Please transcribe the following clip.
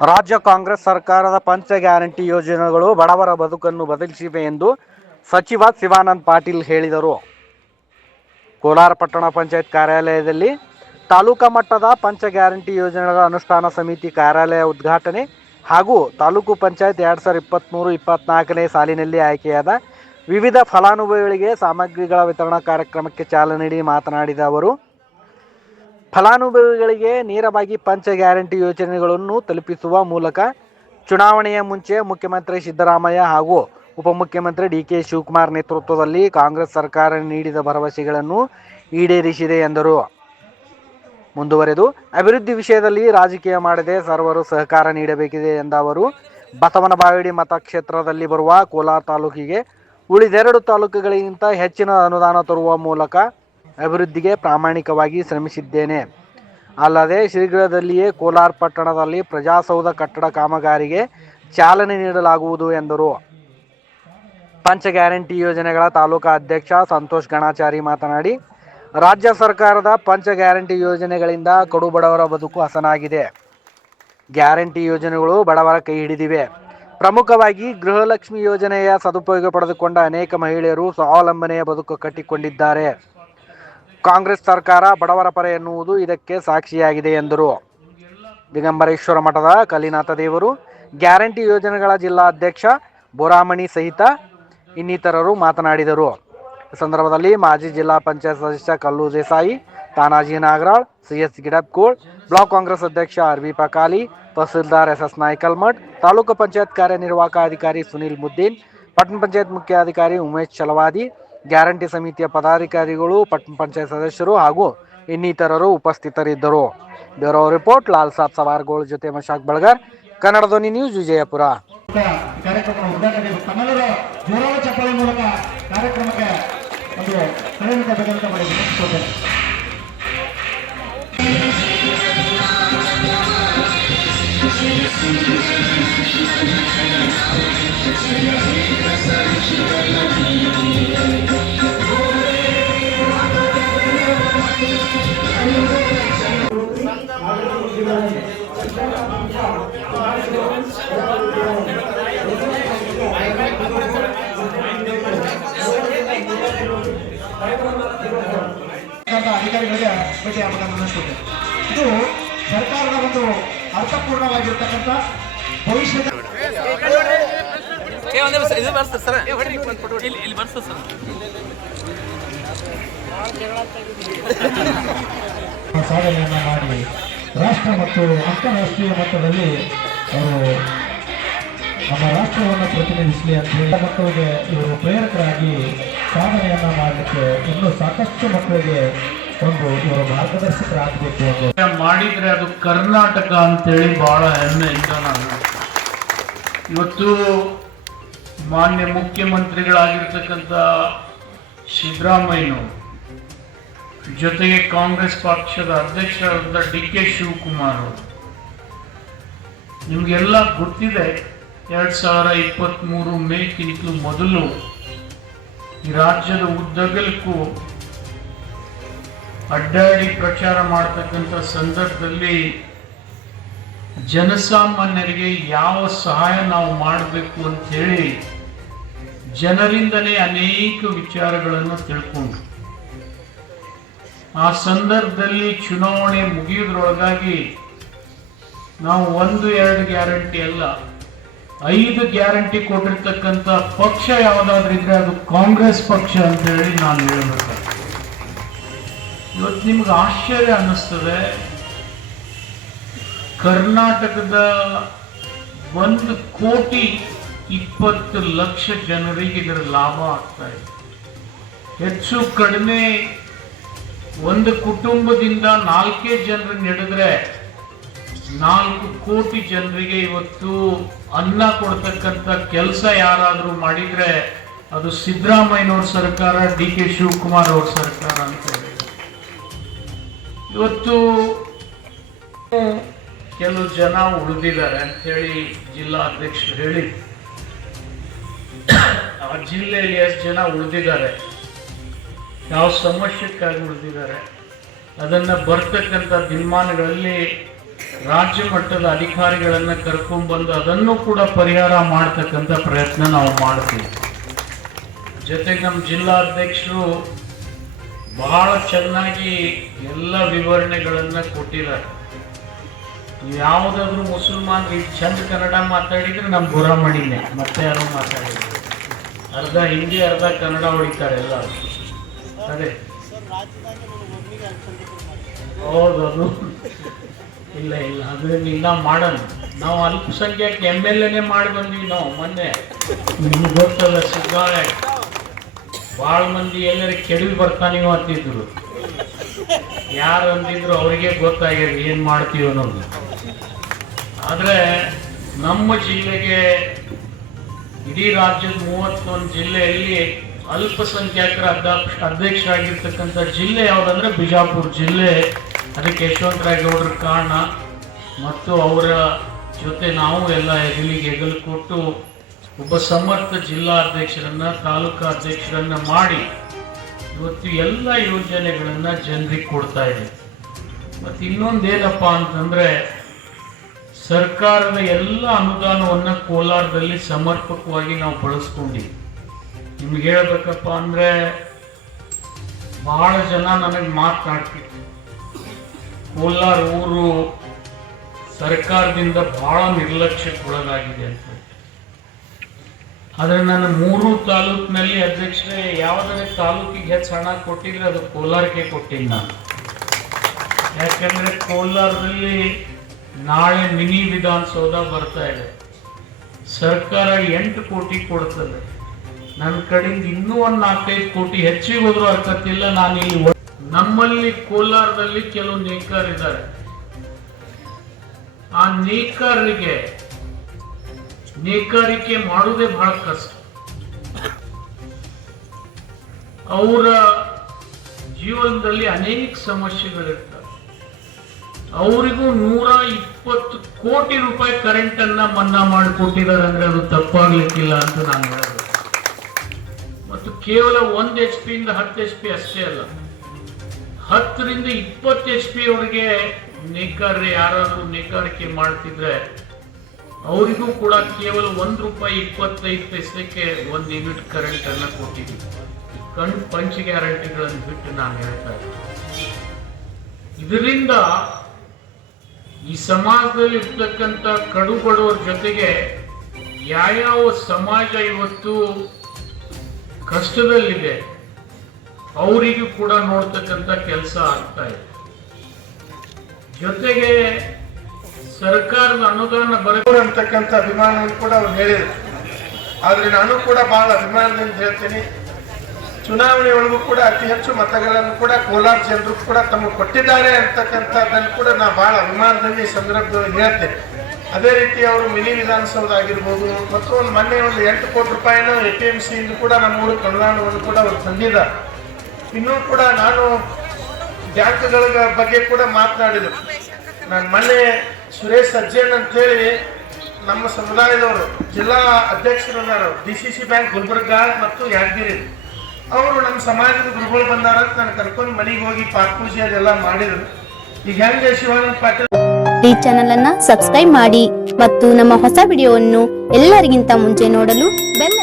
ರಾಜ್ಯ ಕಾಂಗ್ರೆಸ್ ಸರ್ಕಾರದ ಪಂಚ ಗ್ಯಾರಂಟಿ ಯೋಜನೆಗಳು ಬಡವರ ಬದುಕನ್ನು ಬದಲಿಸಿವೆ ಎಂದು ಸಚಿವ ಶಿವಾನಂದ ಪಾಟೀಲ್ ಹೇಳಿದರು. ಕೋಲಾರ ಪಟ್ಟಣ ಪಂಚಾಯತ್ ಕಾರ್ಯಾಲಯದಲ್ಲಿ ತಾಲೂಕಾ ಮಟ್ಟದ ಪಂಚ ಗ್ಯಾರಂಟಿ ಯೋಜನೆಗಳ ಅನುಷ್ಠಾನ ಸಮಿತಿ ಕಾರ್ಯಾಲಯ ಉದ್ಘಾಟನೆ ಹಾಗೂ ತಾಲೂಕು ಪಂಚಾಯತ್ ಎರಡು ಸಾವಿರದ ಇಪ್ಪತ್ತ್ಮೂರು ಇಪ್ಪತ್ತ್ನಾಲ್ಕನೇ ಸಾಲಿನಲ್ಲಿ ಆಯ್ಕೆಯಾದ ವಿವಿಧ ಫಲಾನುಭವಿಗಳಿಗೆ ಸಾಮಗ್ರಿಗಳ ವಿತರಣಾ ಕಾರ್ಯಕ್ರಮಕ್ಕೆ ಚಾಲನೆ ನೀಡಿ ಮಾತನಾಡಿದ ಅವರು ಫಲಾನುಭವಿಗಳಿಗೆ ನೇರವಾಗಿ ಪಂಚ ಗ್ಯಾರಂಟಿ ಯೋಜನೆಗಳನ್ನು ತಲುಪಿಸುವ ಮೂಲಕ ಚುನಾವಣೆಯ ಮುಂಚೆ ಮುಖ್ಯಮಂತ್ರಿ ಸಿದ್ದರಾಮಯ್ಯ ಹಾಗೂ ಉಪಮುಖ್ಯಮಂತ್ರಿ ಡಿ ಕೆ ಶಿವಕುಮಾರ್ ನೇತೃತ್ವದಲ್ಲಿ ಕಾಂಗ್ರೆಸ್ ಸರ್ಕಾರ ನೀಡಿದ ಭರವಸೆಗಳನ್ನು ಈಡೇರಿಸಿದೆ ಎಂದರು. ಮುಂದುವರೆದು, ಅಭಿವೃದ್ಧಿ ವಿಷಯದಲ್ಲಿ ರಾಜಕೀಯ ಮಾಡದೆ ಸರ್ವರು ಸಹಕಾರ ನೀಡಬೇಕಿದೆ ಎಂದ ಅವರು ಬಸವನಬಾವಿಡಿ ಮತಕ್ಷೇತ್ರದಲ್ಲಿ ಬರುವ ಕೋಲಾರ ತಾಲೂಕಿಗೆ ಉಳಿದೆರಡು ತಾಲೂಕುಗಳಿಗಿಂತ ಹೆಚ್ಚಿನ ಅನುದಾನ ತರುವ ಮೂಲಕ ಅಭಿವೃದ್ಧಿಗೆ ಪ್ರಾಮಾಣಿಕವಾಗಿ ಶ್ರಮಿಸಿದ್ದೇನೆ. ಅಲ್ಲದೆ ಶೀಘ್ರದಲ್ಲಿಯೇ ಕೋಲಾರ ಪಟ್ಟಣದಲ್ಲಿ ಪ್ರಜಾಸೌಧ ಕಟ್ಟಡ ಕಾಮಗಾರಿಗೆ ಚಾಲನೆ ನೀಡಲಾಗುವುದು ಎಂದರು. ಪಂಚ ಗ್ಯಾರಂಟಿ ಯೋಜನೆಗಳ ತಾಲೂಕಾ ಅಧ್ಯಕ್ಷ ಸಂತೋಷ್ ಗಣಾಚಾರಿ ಮಾತನಾಡಿ, ರಾಜ್ಯ ಸರ್ಕಾರದ ಪಂಚ ಗ್ಯಾರಂಟಿ ಯೋಜನೆಗಳಿಂದ ಕಡು ಬಡವರ ಬದುಕು ಹಸನಾಗಿದೆ. ಗ್ಯಾರಂಟಿ ಯೋಜನೆಗಳು ಬಡವರ ಕೈ ಹಿಡಿದಿವೆ. ಪ್ರಮುಖವಾಗಿ ಗೃಹಲಕ್ಷ್ಮಿ ಯೋಜನೆಯ ಸದುಪಯೋಗ ಪಡೆದುಕೊಂಡ ಅನೇಕ ಮಹಿಳೆಯರು ಸ್ವಾವಲಂಬನೆಯ ಬದುಕು ಕಟ್ಟಿಕೊಂಡಿದ್ದಾರೆ. ಕಾಂಗ್ರೆಸ್ ಸರ್ಕಾರ ಬಡವರ ಪರ ಎನ್ನುವುದು ಇದಕ್ಕೆ ಸಾಕ್ಷಿಯಾಗಿದೆ ಎಂದರು. ದಿಗಂಬರೇಶ್ವರ ಮಠದ ಕಲಿನಾಥ ದೇವರು, ಗ್ಯಾರಂಟಿ ಯೋಜನೆಗಳ ಜಿಲ್ಲಾಧ್ಯಕ್ಷ ಬೋರಾಮಣಿ ಸಹಿತ ಇನ್ನಿತರರು ಮಾತನಾಡಿದರು. ಸಂದರ್ಭದಲ್ಲಿ ಮಾಜಿ ಜಿಲ್ಲಾ ಪಂಚಾಯತ್ ಸದಸ್ಯ Kallu Desai, Tanaji Nagral, C S Gidapkol block Congress ಅಧ್ಯಕ್ಷ ಅರ್ವಿ ಪಕಾಲಿ, ತಹಸೀಲ್ದಾರ್ ಎಸ್ ಎಸ್ ನಾಯ್ಕಲ್ಮಠ್, ತಾಲೂಕು ಪಂಚಾಯತ್ ಕಾರ್ಯನಿರ್ವಾಹಕ ಅಧಿಕಾರಿ ಸುನೀಲ್ ಮುದ್ದೀನ್, ಪಟ್ಟಣ ಪಂಚಾಯತ್ ಮುಖ್ಯಾಧಿಕಾರಿ ಉಮೇಶ್ ಚಲವಾದಿ ಗ್ಯಾರಂಟಿ ಸಮಿತಿಯ ಪದಾಧಿಕಾರಿಗಳು ಪಟ್ಟಣ ಪಂಚಾಯತ್ ಸದಸ್ಯರು ಹಾಗೂ ಇನ್ನಿತರರು ಉಪಸ್ಥಿತರಿದ್ದರು. ಬ್ಯೂರೋ ರಿಪೋರ್ಟ್, ಲಾಲ್ ಸಾಬ್ ಸವಾರ್ಗೋಳ್ ಜೊತೆ ಮಶಾಕ್ ಬಳಗಾರ್, ಕನ್ನಡ ಧ್ವನಿ ನ್ಯೂಸ್, ವಿಜಯಪುರ. ಕಾರ್ಯಕ್ರಮಕ್ಕೆ ಅಧಿಕಾರಿಗಳಿಗೆ ಭೇಟಿ ಆಗಬೇಕಂತ ಇದು ಸರ್ಕಾರದ ಒಂದು ಅರ್ಥಪೂರ್ಣವಾಗಿರ್ತಕ್ಕಂಥ ಭವಿಷ್ಯದ ಸಾಧನೆಯನ್ನ ಮಾಡಿ ರಾಷ್ಟ್ರ ಮತ್ತು ಅಂತಾರಾಷ್ಟ್ರೀಯ ಮಟ್ಟದಲ್ಲಿ ಅವರು ನಮ್ಮ ರಾಷ್ಟ್ರವನ್ನು ಪ್ರತಿನಿಧಿಸಲಿ ಅಂತ ಹೇಳಿ ಮಕ್ಕಳಿಗೆ ಇವರು ಪ್ರೇರಕರಾಗಿ ಸಾಧನೆಯನ್ನ ಮಾಡಲಿಕ್ಕೆ ಇನ್ನೂ ಸಾಕಷ್ಟು ಮಕ್ಕಳಿಗೆ ಒಂದು ಇವರು ಮಾರ್ಗದರ್ಶಕರಾಗಬೇಕು ಅನ್ನೋ ಮಾಡಿದ್ರೆ ಅದು ಕರ್ನಾಟಕ ಅಂತೇಳಿ ಬಹಳ ಹೆಮ್ಮೆಯಿಂದ ನಾನು. ಇವತ್ತು ಮಾನ್ಯ ಮುಖ್ಯಮಂತ್ರಿಗಳಾಗಿರ್ತಕ್ಕಂಥ ಸಿದ್ದರಾಮಯ್ಯನವರು, ಜೊತೆಗೆ ಕಾಂಗ್ರೆಸ್ ಪಕ್ಷದ ಅಧ್ಯಕ್ಷರಾದಂಥ ಡಿ ಕೆ ಶಿವಕುಮಾರ್ ನಿಮಗೆಲ್ಲ ಗೊತ್ತಿದೆ ಎರಡು ಸಾವಿರ ಇಪ್ಪತ್ತ್ಮೂರು ಮೇಗಿಂತಲೂ ಮೊದಲು ಈ ರಾಜ್ಯದ ಉದ್ದಗಲಕ್ಕೂ ಅಡ್ಡಾಡಿ ಪ್ರಚಾರ ಮಾಡತಕ್ಕಂಥ ಸಂದರ್ಭದಲ್ಲಿ ಜನಸಾಮಾನ್ಯರಿಗೆ ಯಾವ ಸಹಾಯ ನಾವು ಮಾಡಬೇಕು ಅಂತ ಹೇಳಿ ಜನರಿಂದನೇ ಅನೇಕ ವಿಚಾರಗಳನ್ನು ತಿಳ್ಕೊಂಡು ಆ ಸಂದರ್ಭದಲ್ಲಿ ಚುನಾವಣೆ ಮುಗಿಯೋದ್ರೊಳಗಾಗಿ ನಾವು ಒಂದು ಎರಡು ಗ್ಯಾರಂಟಿ ಅಲ್ಲ ಐದು ಗ್ಯಾರಂಟಿ ಕೊಟ್ಟಿರ್ತಕ್ಕಂಥ ಪಕ್ಷ ಯಾವುದಾದ್ರೂ ಇದ್ರೆ ಅದು ಕಾಂಗ್ರೆಸ್ ಪಕ್ಷ ಅಂತ ಹೇಳಿ ನಾನು ಹೇಳಬೇಕು ಇವತ್ತು ನಿಮ್ಗೆ ಆಶ್ಚರ್ಯ ಅನ್ನಿಸ್ತದೆ. ಕರ್ನಾಟಕದ ಒಂದು ಕೋಟಿ ಇಪ್ಪತ್ತು ಲಕ್ಷ ಜನರಿಗೆ ಇದರ ಲಾಭ ಆಗ್ತಾ ಇದೆ. ಹೆಚ್ಚು ಕಡಿಮೆ ಒಂದು ಕುಟುಂಬದಿಂದ ನಾಲ್ಕೇ ಜನರನ್ನ ಹಿಡಿದ್ರೆ ನಾಲ್ಕು ಕೋಟಿ ಜನರಿಗೆ ಇವತ್ತು ಅನ್ನ ಕೊಡ್ತಕ್ಕಂಥ ಕೆಲಸ ಯಾರಾದರೂ ಮಾಡಿದರೆ ಅದು ಸಿದ್ದರಾಮಯ್ಯನವ್ರ ಸರ್ಕಾರ ಡಿ ಕೆ ಶಿವಕುಮಾರ್ ಅವ್ರ ಸರ್ಕಾರ ಅಂತ ಹೇಳಿ. ಇವತ್ತು ಕೆಲವು ಜನ ಉಳಿದಿದ್ದಾರೆ ಅಂತೇಳಿ ಜಿಲ್ಲಾ ಅಧ್ಯಕ್ಷರು ಹೇಳಿ ಆ ಜಿಲ್ಲೆಯಲ್ಲಿ ಎಷ್ಟು ಜನ ಉಳಿದಿದ್ದಾರೆ? ಯಾವ ಸಮಸ್ಯೆಕ್ಕಾಗಿ ಉಳಿದಿದ್ದಾರೆ? ಅದನ್ನು ಬರ್ತಕ್ಕಂಥ ದಿನಮಾನಗಳಲ್ಲಿ ರಾಜ್ಯ ಮಟ್ಟದ ಅಧಿಕಾರಿಗಳನ್ನ ಕರ್ಕೊಂಡ್ಬಂದು ಅದನ್ನು ಕೂಡ ಪರಿಹಾರ ಮಾಡ್ತಕ್ಕಂಥ ಪ್ರಯತ್ನ ನಾವು ಮಾಡ್ತೀವಿ. ಜೊತೆಗೆ ನಮ್ಮ ಜಿಲ್ಲಾಧ್ಯಕ್ಷರು ಬಹಳ ಚೆನ್ನಾಗಿ ಎಲ್ಲ ವಿವರಣೆಗಳನ್ನ ಕೊಟ್ಟಿದ್ದಾರೆ. ಯಾವುದಾದ್ರೂ ಮುಸಲ್ಮಾನ್ ಚಂದ ಕನ್ನಡ ಮಾತಾಡಿದ್ರೆ ನಮ್ಮ ಗುರಾಮಣಿನೇ ಮತ್ತೆ ಯಾರೋ ಮಾತಾಡಿದ್ರು. ಅರ್ಧ ಹಿಂದಿ ಅರ್ಧ ಕನ್ನಡ ಹೊಡಿತಾರೆ ಎಲ್ಲ. ಅದೇ. ಹೌದು ಅದು ಇಲ್ಲ ಇಲ್ಲ, ಅದರಲ್ಲಿ ಇಲ್ಲ ಮಾಡೋಣ. ನಾವು ಅಲ್ಪಸಂಖ್ಯಾತ ಎಂ ಎಲ್ ಎನೇ ಮಾಡಿ ಬಂದ್ವಿ ನಾವು ಮೊನ್ನೆ. ನಿಮ್ಗೆ ಗೊತ್ತಲ್ಲ ಸಿದ್ದಾಳೆ ಭಾಳ ಮಂದಿ ಎಲ್ಲರ ಕೆಡವಿ ಬರ್ತಾನೀವ ಅಂತಿದ್ರು. ಯಾರು ಅಂದಿದ್ರು ಅವರಿಗೆ ಗೊತ್ತಾಗ್ಯದ ಏನು ಮಾಡ್ತೀವಿ ಅನ್ನೋದು. ಆದರೆ ನಮ್ಮ ಜಿಲ್ಲೆಗೆ ಇಡೀ ರಾಜ್ಯದ ಮೂವತ್ತೊಂದು ಜಿಲ್ಲೆಯಲ್ಲಿ ಅಲ್ಪಸಂಖ್ಯಾತರ ಅಧ್ಯಕ್ಷ ಅಧ್ಯಕ್ಷರಾಗಿರ್ತಕ್ಕಂಥ ಜಿಲ್ಲೆ ಯಾವುದಂದ್ರೆ ಬಿಜಾಪುರ ಜಿಲ್ಲೆ. ಅದಕ್ಕೆ ಯಶವಂತರಾಯಗೌಡರ ಕಾರಣ ಮತ್ತು ಅವರ ಜೊತೆ ನಾವು ಎಲ್ಲ ಹೆಗಲಿಗೆ ಹೆಗಲು ಕೊಟ್ಟು ಒಬ್ಬ ಸಮರ್ಥ ಜಿಲ್ಲಾ ಅಧ್ಯಕ್ಷರನ್ನ, ತಾಲೂಕಾ ಅಧ್ಯಕ್ಷರನ್ನ ಮಾಡಿ ಇವತ್ತು ಎಲ್ಲ ಯೋಜನೆಗಳನ್ನ ಜನರಿಗೆ ಕೊಡ್ತಾ ಇದೆ. ಮತ್ತು ಇನ್ನೊಂದೇನಪ್ಪ ಅಂತಂದ್ರೆ ಸರ್ಕಾರದ ಎಲ್ಲ ಅನುದಾನವನ್ನು ಕೋಲಾರದಲ್ಲಿ ಸಮರ್ಪಕವಾಗಿ ನಾವು ಬಳಸ್ಕೊಂಡಿವಿ. ನಿಮ್ಗೆ ಹೇಳ್ಬೇಕಪ್ಪ ಅಂದ್ರೆ ಬಹಳ ಜನ ನನಗೆ ಮಾತನಾಡ್ತಿದ್ರು ಕೋಲಾರ ಊರು ಸರ್ಕಾರದಿಂದ ಬಹಳ ನಿರ್ಲಕ್ಷ್ಯಕ್ಕೊಳಗಾಗಿದೆ ಅಂತ ಆದರೆ ನಾನು ಮೂರು ತಾಲೂಕಿನಲ್ಲಿ ಅಧ್ಯಕ್ಷರೇ ಯಾವುದೇ ತಾಲೂಕಿಗೆ ಹೆಚ್ಚು ಹಣ ಕೊಟ್ಟಿದ್ರೆ ಅದು ಕೋಲಾರಕ್ಕೆ ಕೊಟ್ಟಿಲ್ಲ. ಯಾಕಂದರೆ ಕೋಲಾರದಲ್ಲಿ ನಾಳೆ ಮಿನಿ ವಿಧಾನಸೌಧ ಬರ್ತಾ ಇದೆ. ಸರ್ಕಾರ ಎಂಟು ಕೋಟಿ ಕೊಡ್ತದೆ. ನನ್ನ ಕಡೆಯಿಂದ ಇನ್ನೂ ಒಂದು ನಾಲ್ಕೈದು ಕೋಟಿ ಹೆಚ್ಚಿಗೆ ಹೋದ್ರೂ ಅರ್ಥತಿಲ್ಲ ನಾನು ಇಲ್ಲಿ ನಮ್ಮಲ್ಲಿ ಕೋಲಾರದಲ್ಲಿ ಕೆಲವು ನೇಕಾರಿದ್ದಾರೆ. ಆ ನೇಕಾರರಿಗೆ ನೇಕಾರಿಕೆ ಮಾಡುವುದೇ ಬಹಳ ಕಷ್ಟ. ಅವರ ಜೀವನದಲ್ಲಿ ಅನೇಕ ಸಮಸ್ಯೆಗಳಿರ್ತವೆ. ಅವರಿಗೂ ನೂರ ಇಪ್ಪತ್ತು ಕೋಟಿ ರೂಪಾಯಿ ಕರೆಂಟ್ ಅನ್ನ ಮನ್ನಾ ಮಾಡಿಕೊಟ್ಟಿದ್ದಾರೆ ಅಂದ್ರೆ ಅದು ತಪ್ಪಾಗ್ಲಿಕ್ಕಿಲ್ಲ ಅಂತ ನಾನು ಹೇಳೋದು. ಮತ್ತು ಕೇವಲ ಒಂದು ಎಚ್ ಪಿ ಇಂದ ಹತ್ತು ಎಚ್ ಪಿ ಅಷ್ಟೇ ಅಲ್ಲ. ಹತ್ತರಿಂದ ಇಪ್ಪತ್ತು ಎಚ್ ಪಿ ಅವರಿಗೆ ನೇಕಾರ ಯಾರಾದರೂ ನೇಕಾರಿಕೆ ಮಾಡ್ತಿದ್ರೆ ಅವರಿಗೂ ಕೂಡ ಕೇವಲ ಒಂದು ರೂಪಾಯಿ ಇಪ್ಪತ್ತೈದು ಪೈಸಕ್ಕೆ ಒಂದು ಯೂನಿಟ್ ಕರೆಂಟ್ ಅನ್ನ ಕೊಟ್ಟಿದ್ವಿ ಕಣ್ ಪಂಚ ಗ್ಯಾರಂಟಿಗಳನ್ನು ಬಿಟ್ಟು ನಾನು ಹೇಳ್ತಾ ಇದ್ದೀನಿ ಇದರಿಂದ ಈ ಸಮಾಜದಲ್ಲಿ ಇರ್ತಕ್ಕಂಥ ಕಡು ಬಡವರ ಜೊತೆಗೆ ಯಾವ್ಯಾವ ಸಮಾಜ ಇವತ್ತು ಕಷ್ಟದಲ್ಲಿದೆ ಅವರಿಗೂ ಕೂಡ ನೋಡ್ತಕ್ಕಂಥ ಕೆಲಸ ಆಗ್ತಾ ಇದೆ. ಜೊತೆಗೆ ಸರ್ಕಾರದ ಅನುದಾನ ಬರ ಅವರು ಅಂತಕ್ಕಂಥ ಅಭಿಮಾನವನ್ನು ಕೂಡ ಅವ್ರು ಹೇಳಿದರು. ಆದರೆ ನಾನು ಕೂಡ ಬಹಳ ಅಭಿಮಾನದಿಂದ ಹೇಳ್ತೀನಿ, ಚುನಾವಣೆ ಒಳಗೂ ಕೂಡ ಅತಿ ಹೆಚ್ಚು ಮತಗಳನ್ನು ಕೂಡ ಕೋಲಾರ ಜನರು ಕೂಡ ತಮಗೆ ಕೊಟ್ಟಿದ್ದಾರೆ ಅಂತಕ್ಕಂಥದ್ದನ್ನು ಕೂಡ ನಾ ಬಹಳ ಅಭಿಮಾನದಲ್ಲಿ ಈ ಸಂದರ್ಭದಲ್ಲಿ ಹೇಳ್ತೇನೆ. ಅದೇ ರೀತಿ ಅವರು ಮಿನಿ ವಿಧಾನಸೌಧ ಆಗಿರ್ಬೋದು ಮತ್ತು ಒಂದು ಮೊನ್ನೆ ಒಂದು ಎಂಟು ಕೋಟಿ ರೂಪಾಯಿನ ಎ ಪಿ ಎಂ ಸಿಯಿಂದ ಕೂಡ ನಮ್ಮ ಊರು ಕೂಡ ಅವರು ತಂದಿದ್ದಾರೆ. ಇನ್ನೂ ಕೂಡ ನಾನು ಬ್ಯಾಂಕ್ಗಳ ಬಗ್ಗೆ ಕೂಡ ಮಾತನಾಡಿದರು ನಾನು ಮೊನ್ನೆ ಸುರೇಶ್ ಸಜ್ಜನ್ ಅಂತೇಳಿ ನಮ್ಮ ಸಮುದಾಯದವರು, ಜಿಲ್ಲಾ ಅಧ್ಯಕ್ಷರು D C C bank, Gulbarga ಮತ್ತು ಯಾದಗಿರಿ. ಅವರು ನಮ್ಮ ಸಮಾಜದ ಗುರುಗಳು ಬಂದಾರ ಅಂತ ನಾನು ಕರ್ಕೊಂಡು ಮನೆಗೆ ಹೋಗಿ ಪಾಕ್ ಪೂಜೆ ಅದೆಲ್ಲ ಮಾಡಿದ್ರು. ಈಗ ಹೆಂಗೆ ಶಿವಾನಂದ ಪಾಟೀಲ್? ಈ ಚಾನೆಲ್ ಅನ್ನ ಸಬ್ಸ್ಕ್ರೈಬ್ ಮಾಡಿ ಮತ್ತು ನಮ್ಮ ಹೊಸ ವಿಡಿಯೋವನ್ನು ಎಲ್ಲರಿಗಿಂತ ಮುಂಚೆ ನೋಡಲು ಬೆಲ್